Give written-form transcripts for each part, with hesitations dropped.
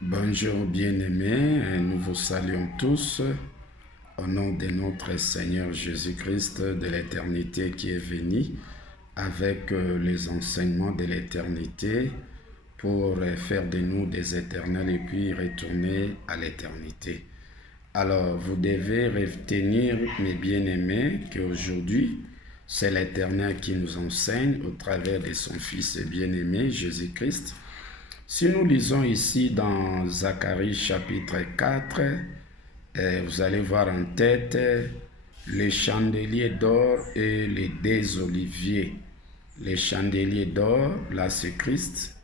Bonjour bien-aimés, nous vous saluons tous au nom de notre Seigneur Jésus-Christ de l'éternité qui est venu avec les enseignements de l'éternité pour faire de nous des éternels et puis retourner à l'éternité. Alors vous devez retenir, mes bien-aimés, qu'aujourd'hui c'est l'Éternel qui nous enseigne au travers de son Fils bien-aimé Jésus-Christ. Si nous lisons ici dans Zacharie chapitre 4, vous allez voir en tête les chandeliers d'or et les dés oliviers. Les chandeliers d'or, là c'est Christ.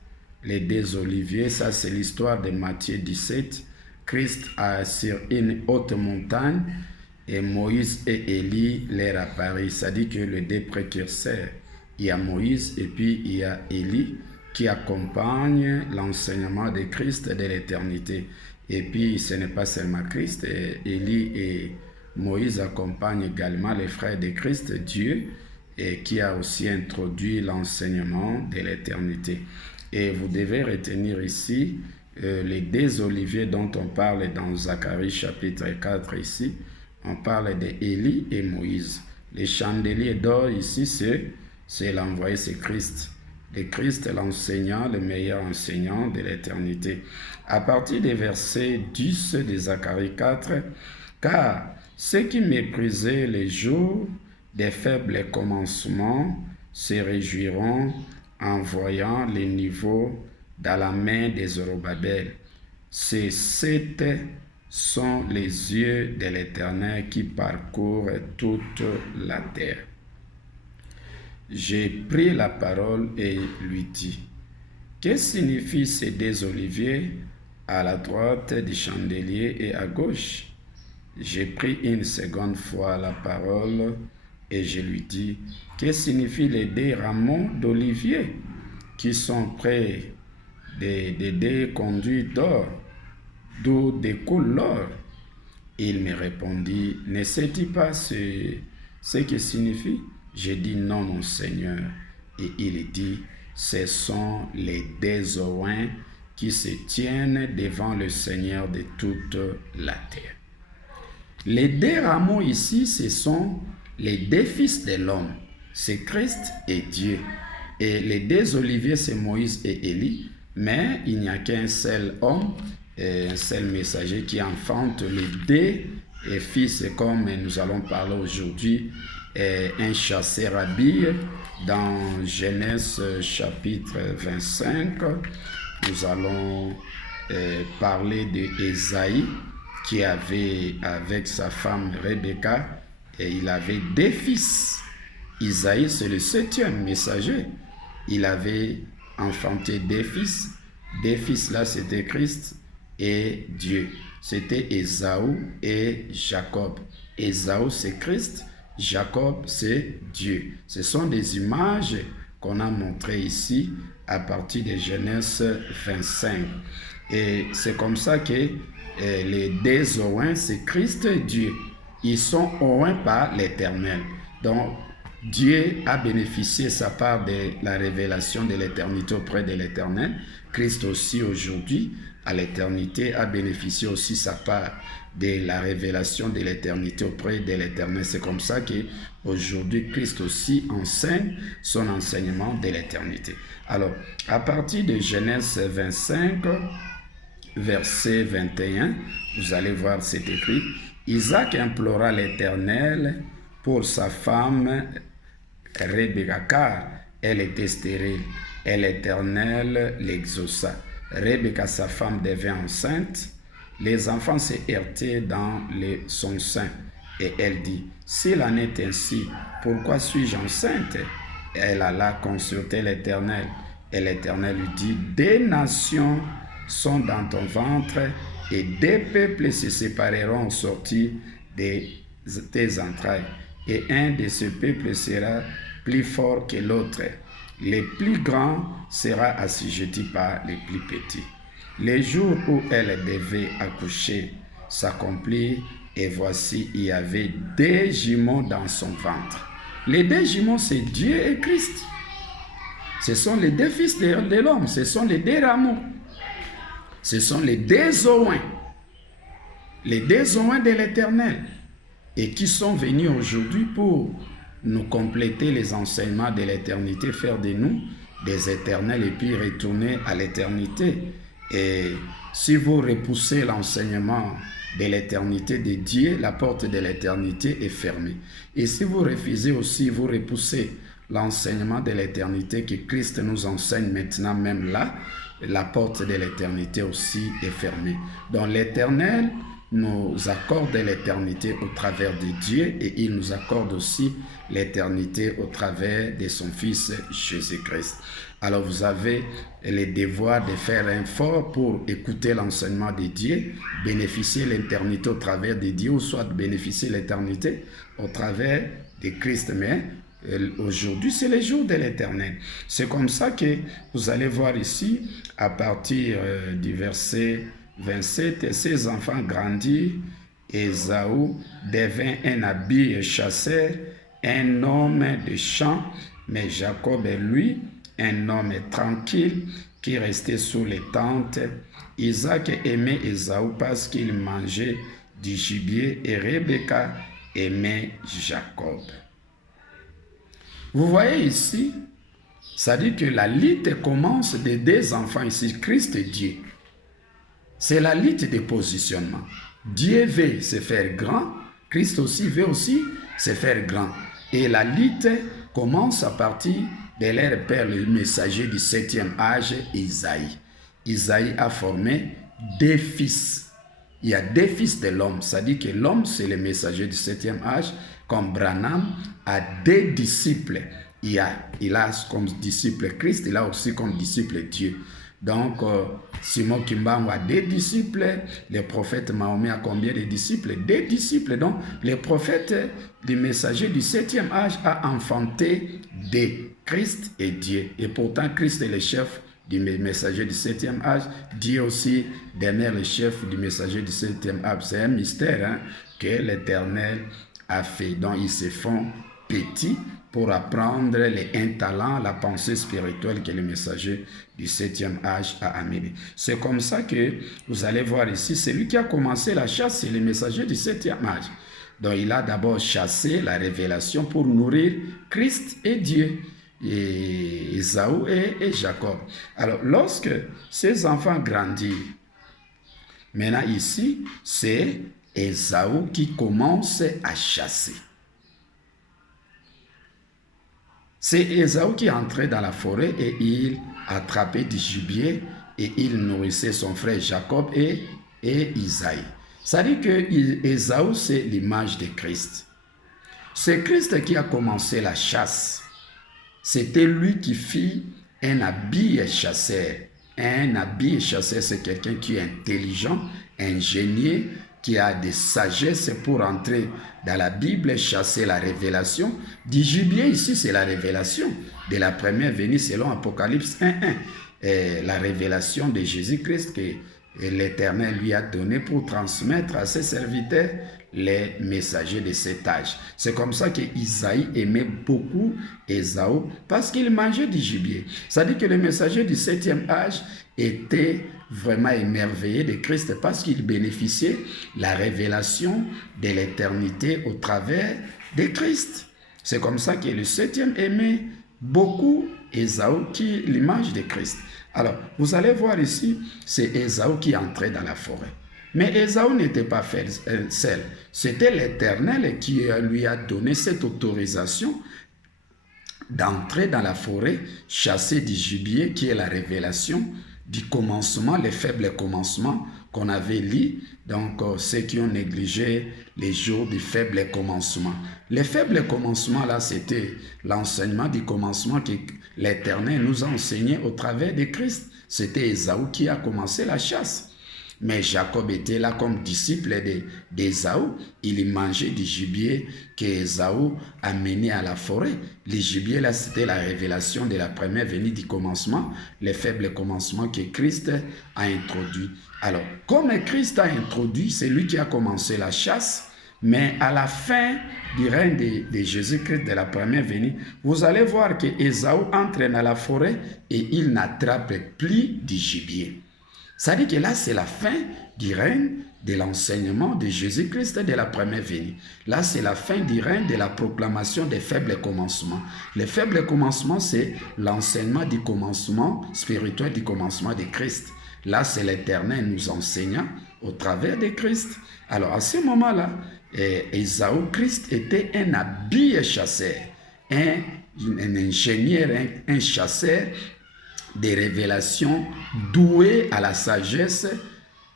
Les dés oliviers, ça c'est l'histoire de Matthieu 17. Christ est sur une haute montagne et Moïse et Élie leur apparut. Ça dit que les deux précurseurs, il y a Moïse et puis il y a Élie, qui accompagne l'enseignement de Christ de l'éternité. Et puis, ce n'est pas seulement Christ, Élie et Moïse accompagnent également les frères de Christ, Dieu, et qui a aussi introduit l'enseignement de l'éternité. Et vous devez retenir ici les deux oliviers dont on parle dans Zacharie chapitre 4 ici. On parle d'Élie et Moïse. Les chandeliers d'or ici, c'est l'envoyé, c'est Christ. Le Christ, l'enseignant, le meilleur enseignant de l'éternité. À partir des versets 10 de Zacharie 4, car ceux qui méprisaient les jours des faibles commencements se réjouiront en voyant les niveaux dans la main des Zorobabel. Ces sept sont les yeux de l'Éternel qui parcourent toute la terre. J'ai pris la parole et lui dit, que signifient ces deux oliviers à la droite du chandelier et à gauche? J'ai pris une seconde fois la parole et je lui dis, que signifient les deux rameaux d'olivier qui sont près des deux conduits d'or, d'où découle l'or? Il me répondit, ne sais-tu pas ce que signifie? J'ai dit non, mon Seigneur. Et il dit, ce sont les deux oreilles qui se tiennent devant le Seigneur de toute la terre. Les deux rameaux ici, ce sont les deux fils de l'homme. C'est Christ et Dieu. Et les deux oliviers, c'est Moïse et Élie. Mais il n'y a qu'un seul homme, un seul messager qui enfante les deux fils, comme nous allons parler aujourd'hui. Un chasseur habillé dans Genèse chapitre 25. Nous allons parler d'Ésaïe qui avait avec sa femme Rebecca et il avait deux fils. Isaïe, c'est le septième messager. Il avait enfanté deux fils. Deux fils là, c'était Christ et Dieu. C'était Ésaü et Jacob. Ésaü, c'est Christ. Jacob, c'est Dieu. Ce sont des images qu'on a montrées ici à partir de Genèse 25. Et c'est comme ça que les deux oreilles, c'est Christ et Dieu. Ils sont oreilles par l'Éternel. Donc, Dieu a bénéficié sa part de la révélation de l'éternité auprès de l'Éternel. Christ aussi aujourd'hui, à l'éternité, a bénéficié aussi sa part de la révélation de l'éternité auprès de l'Éternel. C'est comme ça qu'aujourd'hui, Christ aussi enseigne son enseignement de l'éternité. Alors, à partir de Genèse 25, verset 21, vous allez voir, c'est écrit, Isaac implora l'Éternel pour sa femme Rebecca, car elle était stérile, et l'Éternel l'exauça. Rebecca, sa femme, devint enceinte. Les enfants se heurtaient dans son sein. Et elle dit, s'il en est ainsi, pourquoi suis-je enceinte? Elle alla consulter l'Éternel. Et l'Éternel lui dit, des nations sont dans ton ventre, et des peuples se sépareront au sortir de tes entrailles. Et un de ces peuples sera plus fort que l'autre. Le plus grand sera assujetti par les plus petits. Les jours où elle devait accoucher s'accomplirent, et voici, il y avait deux jumeaux dans son ventre. Les deux jumeaux, c'est Dieu et Christ. Ce sont les deux fils de l'homme, ce sont les deux rameaux. Ce sont les désoins de l'Éternel, et qui sont venus aujourd'hui pour nous compléter les enseignements de l'éternité, faire de nous des éternels et puis retourner à l'éternité. Et si vous repoussez l'enseignement de l'éternité de Dieu, la porte de l'éternité est fermée. Et si vous refusez aussi, vous repoussez l'enseignement de l'éternité que Christ nous enseigne maintenant, même là, la porte de l'éternité aussi est fermée. Donc l'Éternel nous accorde l'éternité au travers de Dieu, et il nous accorde aussi l'éternité au travers de son Fils Jésus-Christ. Alors vous avez le devoir de faire un effort pour écouter l'enseignement de Dieu, bénéficier l'éternité au travers de Dieu, ou soit bénéficier l'éternité au travers de Christ. Mais aujourd'hui, c'est le jour de l'Éternel. C'est comme ça que vous allez voir ici, à partir du verset 27, ses enfants grandirent, Ésaü devint un habile et chasseur, un homme de champ, mais Jacob est lui, un homme tranquille qui restait sous les tentes. Isaac aimait Ésaü parce qu'il mangeait du gibier, et Rebecca aimait Jacob. Vous voyez ici, ça dit que la lutte commence des deux enfants ici, Christ et Dieu. C'est la lutte de positionnement. Dieu veut se faire grand, Christ aussi veut aussi se faire grand. Et la lutte commence à partir de leur père, le messager du 7e âge, Isaïe. Isaïe a formé deux fils. Il y a deux fils de l'homme. Ça dit que l'homme, c'est le messager du 7e âge, comme Branham a deux disciples. Il a comme disciple Christ, il a aussi comme disciple Dieu. Donc, Simon Kimbangu a deux disciples. Le prophète Mahomet a combien de disciples? Deux disciples. Donc, le prophète du messager du 7e âge a enfanté deux, Christ et Dieu. Et pourtant, Christ est le chef du messager du 7e âge. Dieu aussi demeure le chef du messager du 7e âge. C'est un mystère que l'Éternel a fait. Donc, ils se font petits pour apprendre un talent, la pensée spirituelle que le messager du 7e âge a amené. C'est comme ça que vous allez voir ici, c'est lui qui a commencé la chasse, c'est le messager du 7e âge. Donc il a d'abord chassé la révélation pour nourrir Christ et Dieu, et Ésaü et Jacob. Alors lorsque ces enfants grandirent, maintenant ici, c'est Ésaü qui commence à chasser. C'est Ésaü qui entrait dans la forêt et il attrapait du gibier et il nourrissait son frère Jacob et Isaïe. Ça dit que Ésaü, c'est l'image de Christ. C'est Christ qui a commencé la chasse. C'était lui qui fit un habile chasseur. Un habile chasseur, c'est quelqu'un qui est intelligent, ingénieux, qui a des sagesses pour entrer dans la Bible, chasser la révélation. Du gibier ici, c'est la révélation de la première venue selon Apocalypse 1.1. La révélation de Jésus-Christ que l'Éternel lui a donné pour transmettre à ses serviteurs les messagers de cet âge. C'est comme ça que Isaïe aimait beaucoup Ésaü parce qu'il mangeait du gibier. Ça dit que le messager du 7e âge était vraiment émerveillé de Christ parce qu'il bénéficiait la révélation de l'éternité au travers de Christ. C'est comme ça que le 7e aimait beaucoup Ésaü, qui est l'image de Christ. Alors, vous allez voir ici, c'est Ésaü qui entrait dans la forêt. Mais Ésaü n'était pas seul. C'était l'Éternel qui lui a donné cette autorisation d'entrer dans la forêt, chasser du gibier, qui est la révélation du commencement, les faibles commencements qu'on avait lus. Donc, ceux qui ont négligé les jours du faible commencement. Les faibles commencements, là, c'était l'enseignement du commencement que l'Éternel nous a enseigné au travers de Christ. C'était Ésaü qui a commencé la chasse. Mais Jacob était là comme disciple d'Ésaü. Il mangeait du gibier qu'Ésaü a mené à la forêt. Le gibier, là, c'était la révélation de la première venue du commencement, les faibles commencements que Christ a introduits. Alors, comme Christ a introduit, c'est lui qui a commencé la chasse, mais à la fin du règne de Jésus-Christ, de la première venue, vous allez voir que Ésaü entre dans la forêt et il n'attrape plus du gibier. Ça dit que là, c'est la fin du règne de l'enseignement de Jésus-Christ de la première venue. Là, c'est la fin du règne de la proclamation des faibles commencements. Les faibles commencements, c'est l'enseignement du commencement spirituel, du commencement de Christ. Là, c'est l'Éternel nous enseignant au travers de Christ. Alors, à ce moment-là, Ésaü, Christ était un habile chasseur, un ingénieur, un chasseur des révélations, doué à la sagesse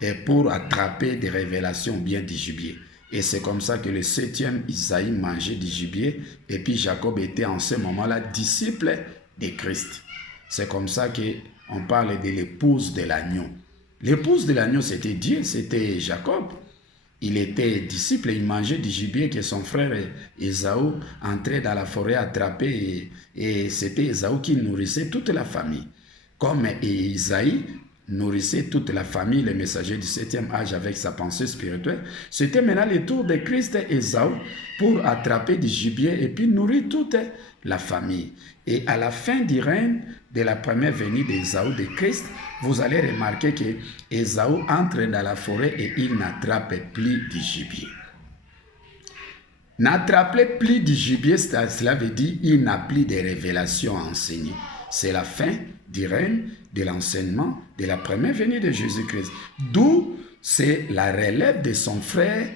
et pour attraper des révélations bien du gibier. Et c'est comme ça que le 7e Isaïe mangeait du gibier et puis Jacob était en ce moment-là disciple de Christ. C'est comme ça qu'on parle de l'épouse de l'agneau. L'épouse de l'agneau, c'était Dieu, c'était Jacob. Il était disciple, il mangeait du gibier que son frère Ésaü entrait dans la forêt attraper et c'était Ésaü qui nourrissait toute la famille. Comme Isaïe nourrissait toute la famille, les messagers du 7e âge avec sa pensée spirituelle, c'était maintenant le tour de Christ et Ésaü pour attraper du gibier et puis nourrir toute la famille. Et à la fin du règne de la première venue d'Ésaü de Christ, vous allez remarquer que Ésaü entre dans la forêt et il n'attrape plus du gibier. N'attraper plus du gibier, cela veut dire qu'il n'a plus de révélations à enseigner. C'est la fin du règne de l'enseignement de la première venue de Jésus-Christ. D'où c'est la relève de son frère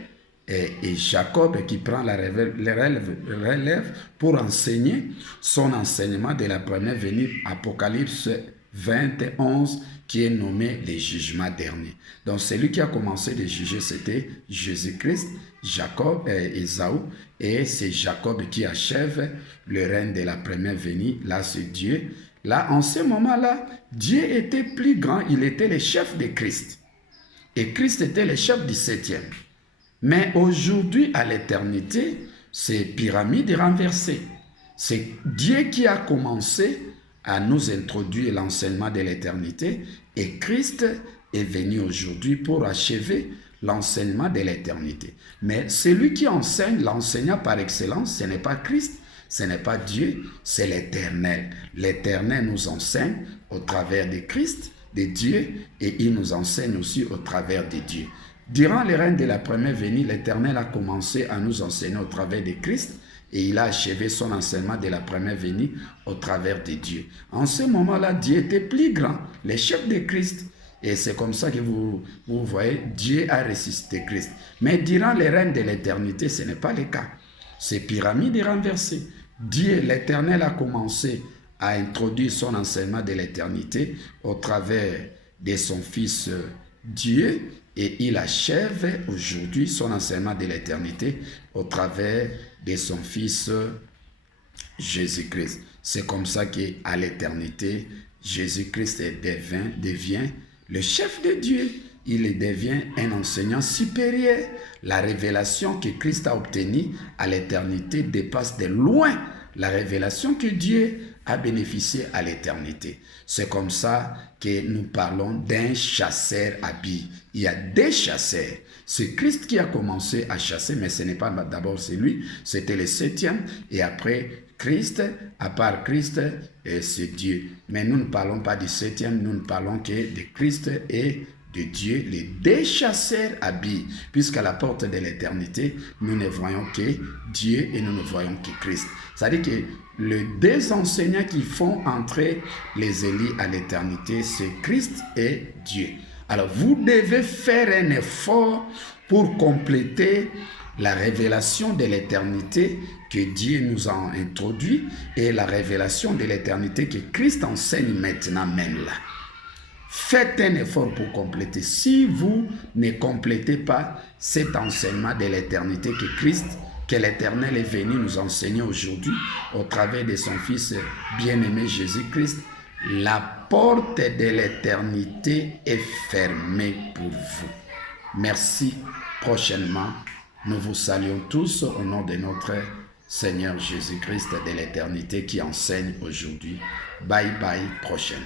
et Jacob qui prend la relève pour enseigner son enseignement de la première venue, Apocalypse 21, qui est nommé les jugements derniers. Donc celui qui a commencé de juger, c'était Jésus-Christ, Jacob et Ésaü, et c'est Jacob qui achève le règne de la première venue. Là, c'est Dieu. Là, en ce moment-là, Dieu était plus grand, il était le chef de Christ. Et Christ était le chef du 7e. Mais aujourd'hui, à l'éternité, c'est pyramide renversée. C'est Dieu qui a commencé à nous introduire l'enseignement de l'éternité et Christ est venu aujourd'hui pour achever l'enseignement de l'éternité. Mais celui qui enseigne, l'enseignant par excellence, ce n'est pas Christ, ce n'est pas Dieu, c'est l'Éternel. L'Éternel nous enseigne au travers de Christ, de Dieu, et il nous enseigne aussi au travers de Dieu. Durant le règne de la première venue, l'Éternel a commencé à nous enseigner au travers de Christ et il a achevé son enseignement de la première venue au travers de Dieu. En ce moment-là, Dieu était plus grand, le chef de Christ. Et c'est comme ça que vous voyez, Dieu a ressuscité Christ. Mais durant le règne de l'éternité, ce n'est pas le cas. C'est pyramide renversée. Dieu, l'Éternel, a commencé à introduire son enseignement de l'éternité au travers de son Fils Dieu et il achève aujourd'hui son enseignement de l'éternité au travers de son Fils Jésus-Christ. C'est comme ça qu'à l'éternité, Jésus-Christ devient le chef de Dieu. Il devient un enseignant supérieur. La révélation que Christ a obtenue à l'éternité dépasse de loin la révélation que Dieu a bénéficié à l'éternité. C'est comme ça que nous parlons d'un chasseur habile. Il y a des chasseurs. C'est Christ qui a commencé à chasser, mais ce n'est pas d'abord c'est lui, c'était le 7e, et après Christ, à part Christ, c'est Dieu. Mais nous ne parlons pas du 7e, nous ne parlons que de Christ et de Dieu, les deux chasseurs habiles, puisqu'à la porte de l'éternité, nous ne voyons que Dieu et nous ne voyons que Christ. C'est-à-dire que les deux enseignants qui font entrer les élus à l'éternité, c'est Christ et Dieu. Alors, vous devez faire un effort pour compléter la révélation de l'éternité que Dieu nous a introduit et la révélation de l'éternité que Christ enseigne maintenant même là. Faites un effort pour compléter. Si vous ne complétez pas cet enseignement de l'éternité que l'Éternel est venu nous enseigner aujourd'hui au travers de son Fils bien-aimé Jésus-Christ, la porte de l'éternité est fermée pour vous. Merci. Prochainement, nous vous saluons tous au nom de notre Seigneur Jésus-Christ de l'éternité qui enseigne aujourd'hui. Bye bye, prochaine.